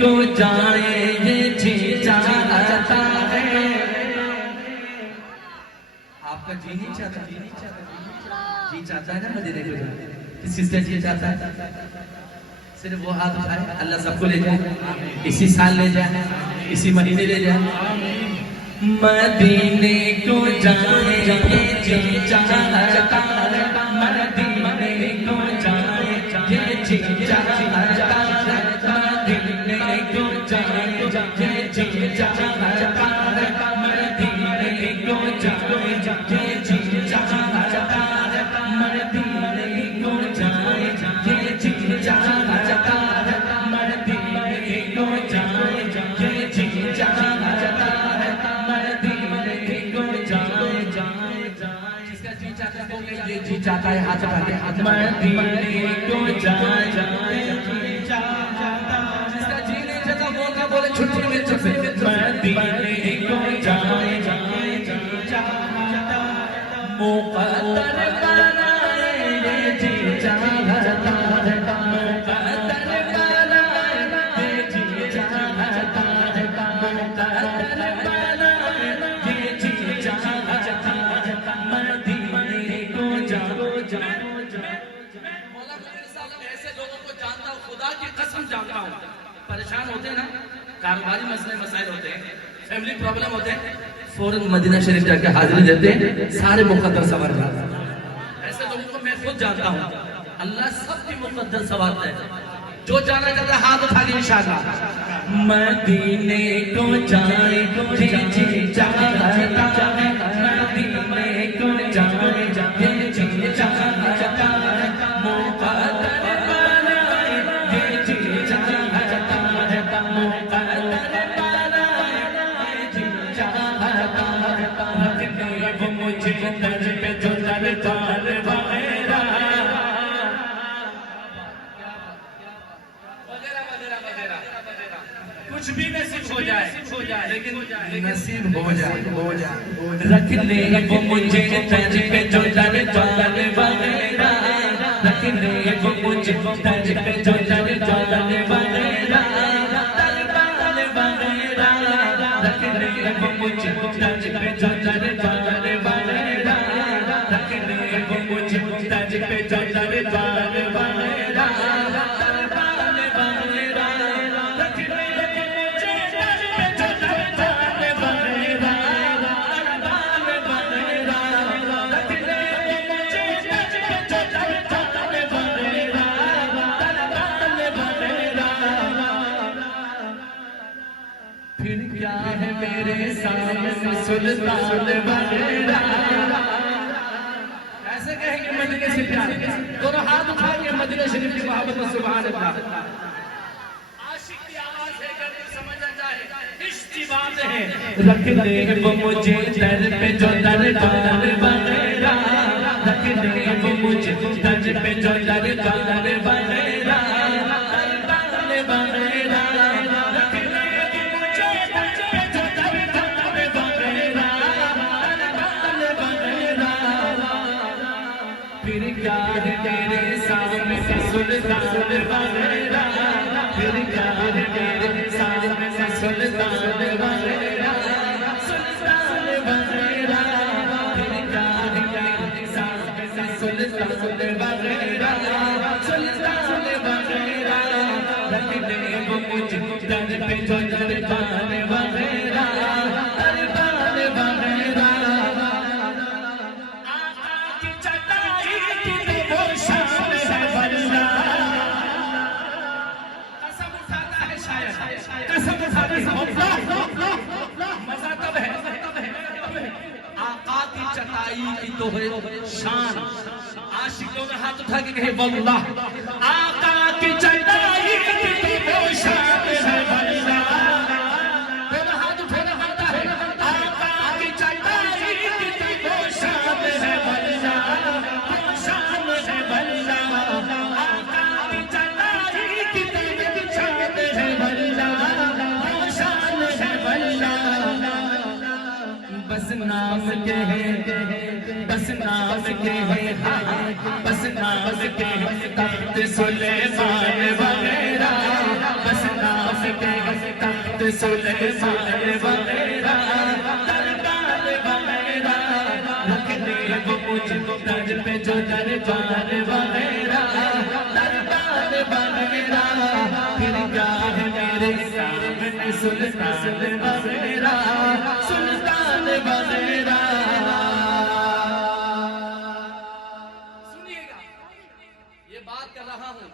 کو جائے یہ جی چاہتا ہے. آپ کا جی نہیں چاہتا؟ جی چاہتا ہے نا مدینے کو جانا. کس سے جی چاہتا ہے؟ صرف وہ ہاتھ اٹھائے. اللہ سب کو لے جائے، اسی سال لے جائے، اسی مہینے لے جائے. مدینے کو جائے یہ جی چاہتا ہے، مدینے کو جائے یہ جی چاہتا ہے، مدینے کو جائے یہ جی چاہتا ہے، مدینے کو جائے یہ جی چاہتا ہے، مدینے کو جائے یہ جی چاہتا ہے، مدینے کو جائے یہ جی چاہتا ہے، مدینے کو جائے. جس کا جی چاہتا ہے وہ کہ یہ جی چاہتا ہے ہاتھ اٹھا کے مدینے کو جائے. جس کا جی نہیں چاہتا وہ کا بولے چھٹی میں چھپے مدینے کو جائے. مقدر بنائے یہ جی چاہتا ہے، مقدر بنائے یہ جی چاہتا ہے، مقدر بنائے یہ جی چاہتا ہے، مدینے کو جائے. مولا میرے صاحب ایسے لوگوں کو جانتا ہوں، خدا کی قسم جانتا ہوں. پریشان ہوتے ہیں نا، کاروباری مسئلے مسائل ہوتے ہیں، فیملی پرابلم ہوتے ہیں، فوراً مدینہ شریف جا کے حاضری دیتے ہیں، سارے مقدر سنور جاتے ہیں. ایسے لوگوں کو میں خود جانتا ہوں. اللہ سب کی مقدر سنوارتا ہے. جو جانا چاہتا ہے ہاتھ اٹھا کے انشاءاللہ. مدینے کو جائے جی جی چاہتا ہے، مدینے کو جائے یہ جی چاہتا ہے، مقدر بنائے یہ جی چاہتا ہے، مقدر بنائے یہ جی چاہتا ہے. رکھنے وہ مجھے در پہ جو دربار وغیرہ کچھ بھی نصیب ہو جائے، لیکن نصیب ہو جائے. رکھنے وہ مجھے در پہ جو دربار وغیرہ، رکھنے وہ مجھے در پہ جو دربار وغیرہ، دربار وغیرہ، رکھنے وہ مجھے در پہ جو دربار وغیرہ، رکھنے وہ مجھے در پہ جو دربار وغیرہ، دربار وغیرہ، رکھنے وہ مجھے در پہ جو دربار وغیرہ، دربار وغیرہ، رکھنے وہ مجھے در پہ جو دربار وغیرہ، دربار وغیرہ. پھر کیا ہے میرے سامنے سلطان وغیرہ. ایسے کہیں گے مدینے سے پیار، دونوں ہاتھ اٹھا کے مدینے شریف کی محبت میں سبحان اللہ. عاشق کی آواز ہے اگر سمجھ آ جائے عشق کی بات ہے. رکھنے وہ مجھے در پہ جو دربار وغیرہ، رکھنے وہ مجھے در پہ جو دربار وغیرہ، دربار وغیرہ، رکھنے وہ مجھے در پہ جو دربار وغیرہ، دربار وغیرہ. پھر کیا ہے تیرے سامنے سلطان وغیرہ، پھر کیا ہے تیرے سامنے سلطان وغیرہ، سلطان وغیرہ. پھر کیا ہے تیرے سامنے سلطان وغیرہ، سلطان وغیرہ. رکھنے وہ مجھے در پہ جو دربار وغیرہ، دربار وغیرہ. مزہ تب ہے آقا کی چٹائی کی تو ہے شان. عاشق لوگ ہاتھ اٹھا کے کہے واللہ آقا کی چٹائی کی تو شان ہے واللہ. ہاتھ اٹھانا پڑتا ہے. آقا کی چٹائی کی تو شان ہے واللہ، شان ہے واللہ. آقا کی چٹائی کی تو شان ہے واللہ، شان ہے واللہ. بس نام کے ہیں، بس نام کے ہیں، بس نام کے ہیں تخت سلیمان وغیرہ، بس نام سلیمان وغیرہ دربار وغیرہ رکھنے کو مجھ در پہ جو دربار وغیرہ دربار وغیرہ پھر گاہ میرے سامنے سلطان وغیرہ سلطان وغیرہ. یہ بات کر رہا ہوں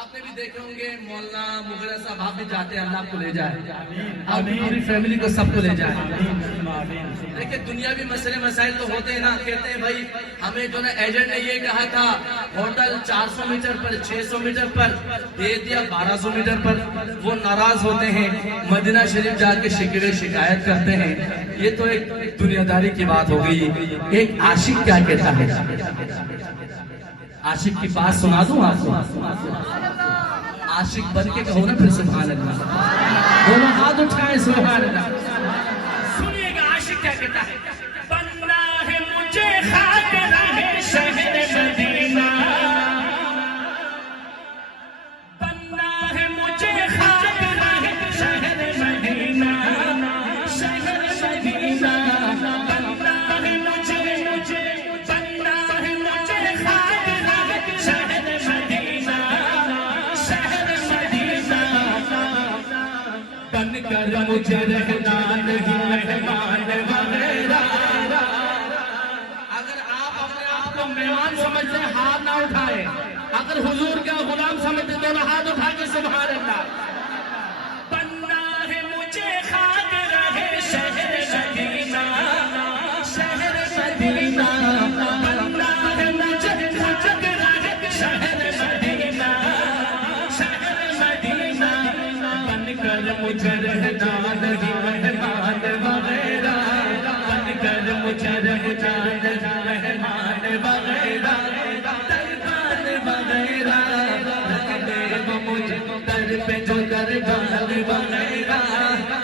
آپ نے بھی دیکھے ہوں گے مولانا مغرہ صاحب آپ بھی جاتے ہیں اللہ آپ کو لے جائے آپ پوری فیملی کو سب کو لے جائے. دیکھیں دنیاوی مسئلے مسائل تو ہوتے ہیں نا کہتے ہیں بھائی ہمیں جو نا ایجنٹ نے یہ کہا تھا ہوٹل 400 میٹر پر 600 میٹر پر دے دیا 1200 میٹر پر وہ ناراض ہوتے ہیں مدینہ شریف جا کے شکوے شکایت کرتے ہیں. یہ تو ایک دنیا داری کی بات ہو گئی. ایک عاشق کیا کہتا ہے عاشق کی بات سنا دوں آپ کو عاشق بن کے کہو نا پھر سبحان اللہ دونوں ہاتھ اٹھائیں سبحان اللہ. سنیے گا عاشق کیا کہتا ہے بننا ہے مجھے خاک رہے شہر مدینہ بننا ہے مجھے خاک رہے شہر مدینہ شہر مدینہ بننا ہے مجھے بننا ہے مجھے خاک رہے شہر مدینہ شہر مدینہ بن کر مجھے رہنا نہیں مہمان وغیرہ. اگر آپ اپنے آپ کو مہمان سمجھتے ہیں ہاتھ نہ اٹھائے اگر حضور کا غلام سمجھتے دونوں ہاتھ اٹھا کے سبحان اللہ. بننا ہے مجھے خاک رہے شہر مدینہ شہر مدینہ بننا ہے مجھے خاک رہے شہر مدینہ شہر مدینہ بن کر مجھے رہنا نہیں مہمان وغیرہ بن کر مجھے رہنا نہیں مہمان وغیرہ دربار وغیرہ رکھنے کو مجھے در پہ جو دربار وغیرہ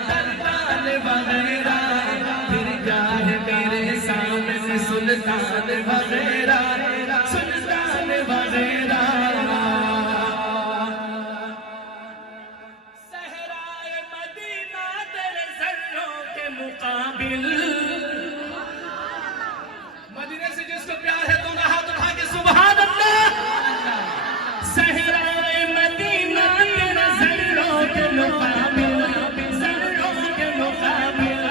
دربار وغیرہ پھر گاہ میرے سامنے سلطان وغیرہ سلطان وغیرہ. صحرائے مدینہ تیرے ذروں کے مقابل مدینے سے جس کو پیار ہے دونوں ہاتھ اٹھا کے سبحان اللہ. صحرائے مدینہ تیرے ذروں کے مقابل ذروں کے مقابل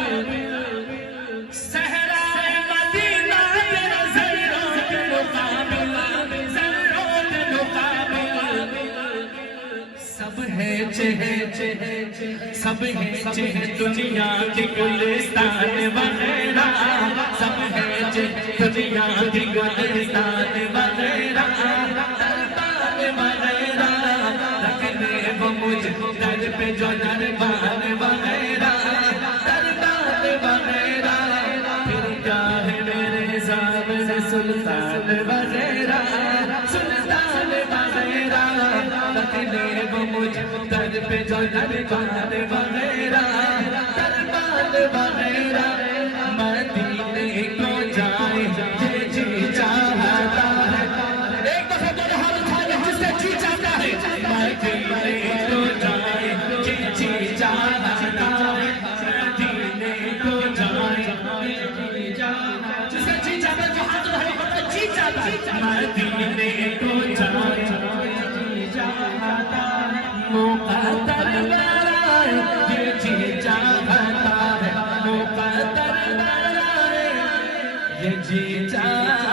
صحرائے مدینہ تیرے ذروں کے مقابل ذروں کے مقابل سب ہے سب ہے دنیا کے گلستان وغیرہ سب ہے دنیا کے گلستان وغیرہ دربار وغیرہ رکھنے کو مجھ در پہ جو دربار وغیرہ دربار وغیرہ پھر گاہ میرے سامنے سلطان وغیرہ سلطان وغیرہ رکھنے کو مجھ در پہ جو دربار وغیرہ دربار وغیرہ مدینے کو جائے یہ جی چاہتا ہے. ایک دفعہ دونوں ہاتھ اٹھا کے جس سے جی چاہتا ہے مدینے کو جائے یہ جی چاہتا ہے مدینے کو جائے جس سے جی چاہتا ہے جو ہاتھ اٹھا کے جی چاہتا ہے مدینے کو جائے مقدر برائے یہ جی چاہتا ہے مقدر برائے یہ جی چاہتا